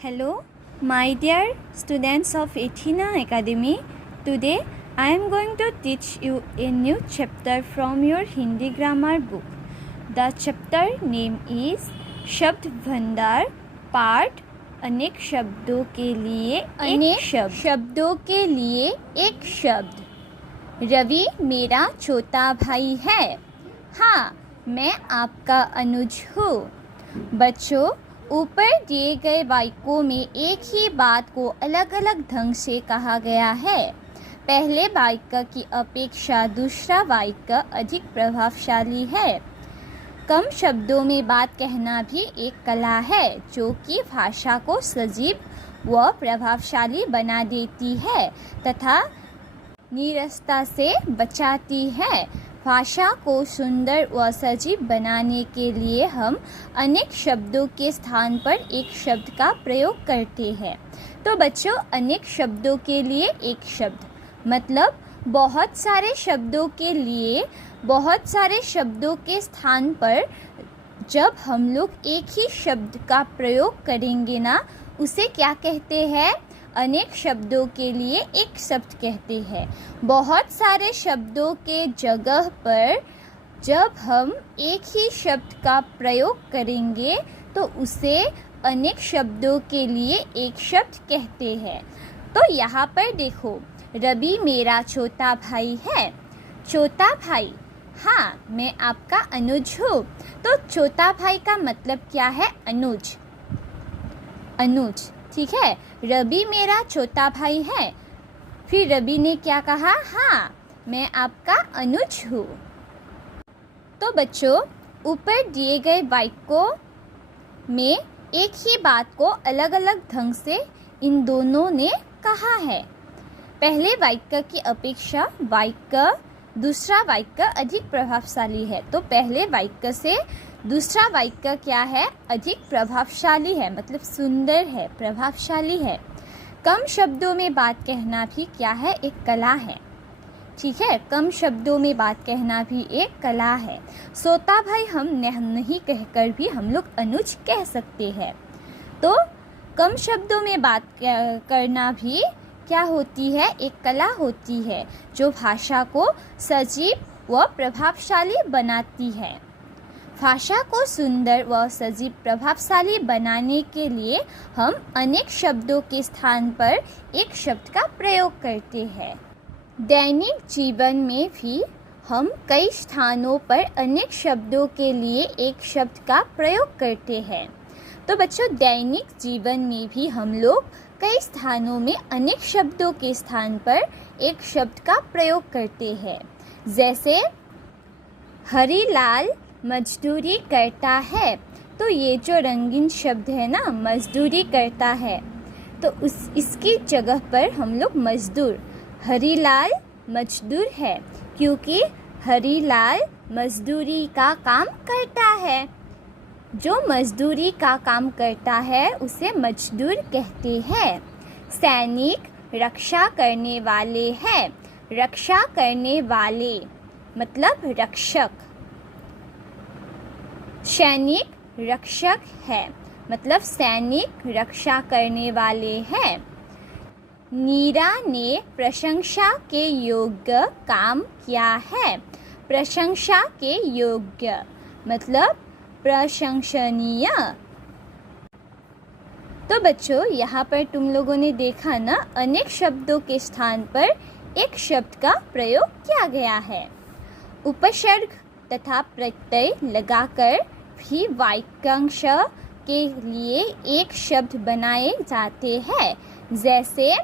Hello, my dear students of Athena Academy. Today I am going to teach you a new chapter from your Hindi grammar book. The chapter name is शब्द भंडार part अनेक शब्दों के लिए अनेक शब्दों के लिए एक शब्द। रवि मेरा छोटा भाई है। हाँ, मैं आपका अनुज हूँ। बच्चों, ऊपर दिए गए वाक्यों में एक ही बात को अलग अलग ढंग से कहा गया है। पहले वाक्य की अपेक्षा दूसरा वाक्य अधिक प्रभावशाली है। कम शब्दों में बात कहना भी एक कला है जो कि भाषा को सजीव व प्रभावशाली बना देती है तथा नीरसता से बचाती है। भाषा को सुंदर व सजीव बनाने के लिए हम अनेक शब्दों के स्थान पर एक शब्द का प्रयोग करते हैं। तो बच्चों, अनेक शब्दों के लिए एक शब्द मतलब बहुत सारे शब्दों के लिए बहुत सारे शब्दों के स्थान पर जब हम लोग एक ही शब्द का प्रयोग करेंगे ना, उसे क्या कहते हैं? अनेक शब्दों के लिए एक शब्द कहते हैं। बहुत सारे शब्दों के जगह पर जब हम एक ही शब्द का प्रयोग करेंगे तो उसे अनेक शब्दों के लिए एक शब्द कहते हैं। तो यहाँ पर देखो, रवि मेरा छोटा भाई है। छोटा भाई, हाँ, मैं आपका अनुज हूँ। तो छोटा भाई का मतलब क्या है? अनुज। अनुज, ठीक है। रवि मेरा छोटा भाई है। फिर रवि ने क्या कहा? हाँ, मैं आपका अनुज हूँ। तो बच्चों, ऊपर दिए गए वाक्यों में एक ही बात को अलग अलग ढंग से इन दोनों ने कहा है। पहले वाक्य की अपेक्षा दूसरा वाक्य अधिक प्रभावशाली है। तो पहले वाक्य से दूसरा वाक्य क्या है? अधिक प्रभावशाली है, मतलब सुंदर है, प्रभावशाली है। कम शब्दों में बात कहना भी क्या है? एक कला है, ठीक है। कम शब्दों में बात कहना भी एक कला है। सोता भाई हम नहीं कहकर भी हम लोग अनुज कह सकते हैं। तो कम शब्दों में बात करना भी क्या होती है? एक कला होती है जो भाषा को सजीव व प्रभावशाली बनाती है। भाषा को सुंदर व सजीव प्रभावशाली बनाने के लिए हम अनेक शब्दों के स्थान पर एक शब्द का प्रयोग करते हैं। दैनिक जीवन में भी हम कई स्थानों पर अनेक शब्दों के लिए एक शब्द का प्रयोग करते हैं। तो बच्चों, दैनिक जीवन में भी हम लोग कई स्थानों में अनेक शब्दों के स्थान पर एक शब्द का प्रयोग करते हैं। जैसे हरीलाल मजदूरी करता है। तो ये जो रंगीन शब्द है ना, मजदूरी करता है, तो इसकी जगह पर हम लोग मजदूर, हरीलाल मजदूर है, क्योंकि हरीलाल मजदूरी का काम करता है। जो मजदूरी का काम करता है उसे मजदूर कहते हैं। सैनिक रक्षा करने वाले हैं। रक्षा करने वाले मतलब रक्षक। सैनिक रक्षक है, मतलब सैनिक रक्षा करने वाले हैं। नीरा ने प्रशंसा के योग्य काम किया है। प्रशंसा के योग्य मतलब प्रशंसनीय। तो बच्चों, यहाँ पर तुम लोगों ने देखा ना, अनेक शब्दों के स्थान पर एक शब्द का प्रयोग किया गया है। उपसर्ग तथा प्रत्यय लगाकर भी वाक्यांश के लिए एक शब्द बनाए जाते हैं। जैसे,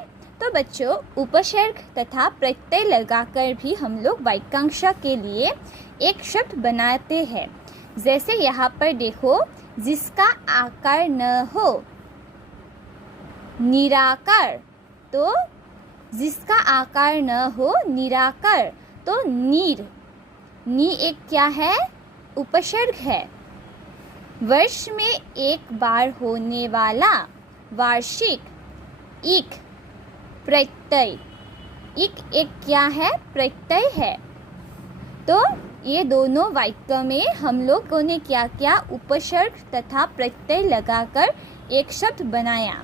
तो बच्चों, उपसर्ग तथा प्रत्यय लगाकर भी हम लोग वाक्यांश के लिए एक शब्द बनाते हैं। जैसे यहाँ पर देखो, जिसका आकार न हो, निराकार। तो जिसका आकार न हो, निराकार। तो नीर, नी एक क्या है? उपसर्ग है। वर्ष में एक बार होने वाला, वार्षिक। इक प्रत्यय, इक एक क्या है? प्रत्यय है। तो ये दोनों वाक्य में हम लोगों ने क्या किया? उपसर्ग तथा प्रत्यय लगाकर एक शब्द बनाया।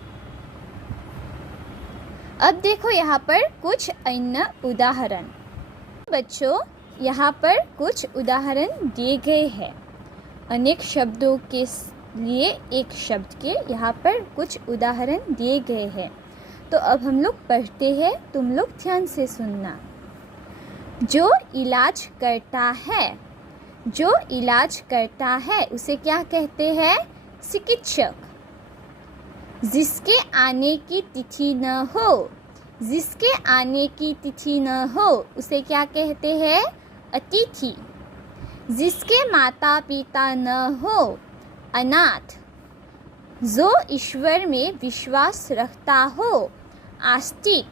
अब देखो यहाँ पर कुछ अन्य उदाहरण। बच्चों, यहाँ पर कुछ उदाहरण दिए गए हैं। अनेक शब्दों के लिए एक शब्द के यहाँ पर कुछ उदाहरण दिए गए हैं। तो अब हम लोग पढ़ते हैं, तुम लोग ध्यान से सुनना। जो इलाज करता है, जो इलाज करता है उसे क्या कहते हैं? चिकित्सक। जिसके आने की तिथि न हो, जिसके आने की तिथि न हो उसे क्या कहते हैं? अतिथि। जिसके माता पिता न हो, अनाथ। जो ईश्वर में विश्वास रखता हो, आस्तिक।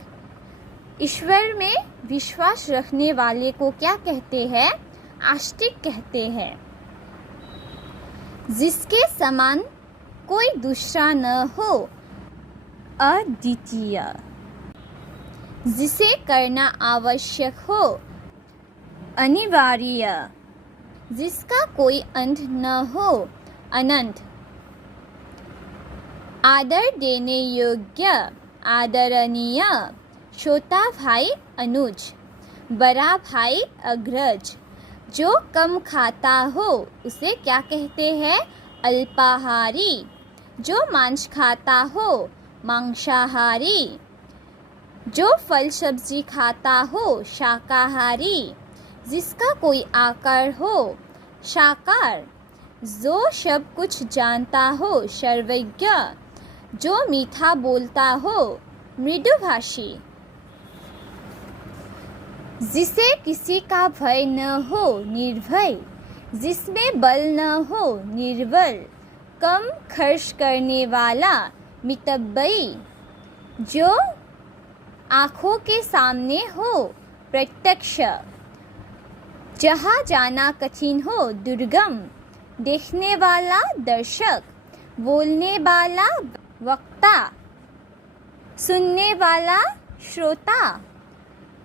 ईश्वर में विश्वास रखने वाले को क्या कहते हैं? आस्तिक कहते हैं। जिसके समान कोई दूसरा न हो, अद्वितीय। जिसे करना आवश्यक हो, अनिवार्य। जिसका कोई अंत न हो, अनंत। आदर देने योग्य, आदरणीय। छोटा भाई अनुज, बड़ा भाई अग्रज। जो कम खाता हो उसे क्या कहते हैं? अल्पाहारी। जो मांस खाता हो, मांसाहारी। जो फल सब्जी खाता हो, शाकाहारी। जिसका कोई आकार हो, साकार। जो सब कुछ जानता हो, सर्वज्ञ। जो मीठा बोलता हो, मृदुभाषी। जिसे किसी का भय न हो, निर्भय। जिसमें बल न हो, निर्बल। कम खर्च करने वाला, मितव्ययी। जो आँखों के सामने हो, प्रत्यक्ष। जहाँ जाना कठिन हो, दुर्गम। देखने वाला, दर्शक। बोलने वाला, वक्ता। सुनने वाला, श्रोता।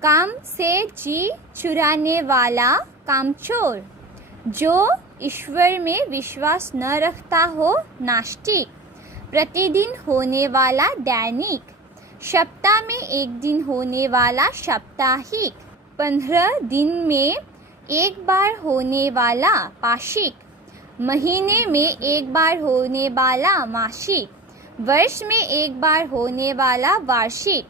काम से जी चुराने वाला, कामचोर। जो ईश्वर में विश्वास न रखता हो, नास्तिक। प्रतिदिन होने वाला, दैनिक। सप्ताह में एक दिन होने वाला, साप्ताहिक। 15 दिन में एक बार होने वाला, पाक्षिक। महीने में एक बार होने वाला, मासिक। वर्ष में एक बार होने वाला, वार्षिक।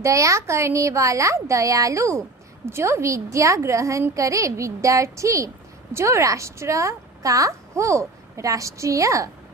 दया करने वाला, दयालु। जो विद्या ग्रहण करे, विद्यार्थी। जो राष्ट्र का हो, राष्ट्रीय।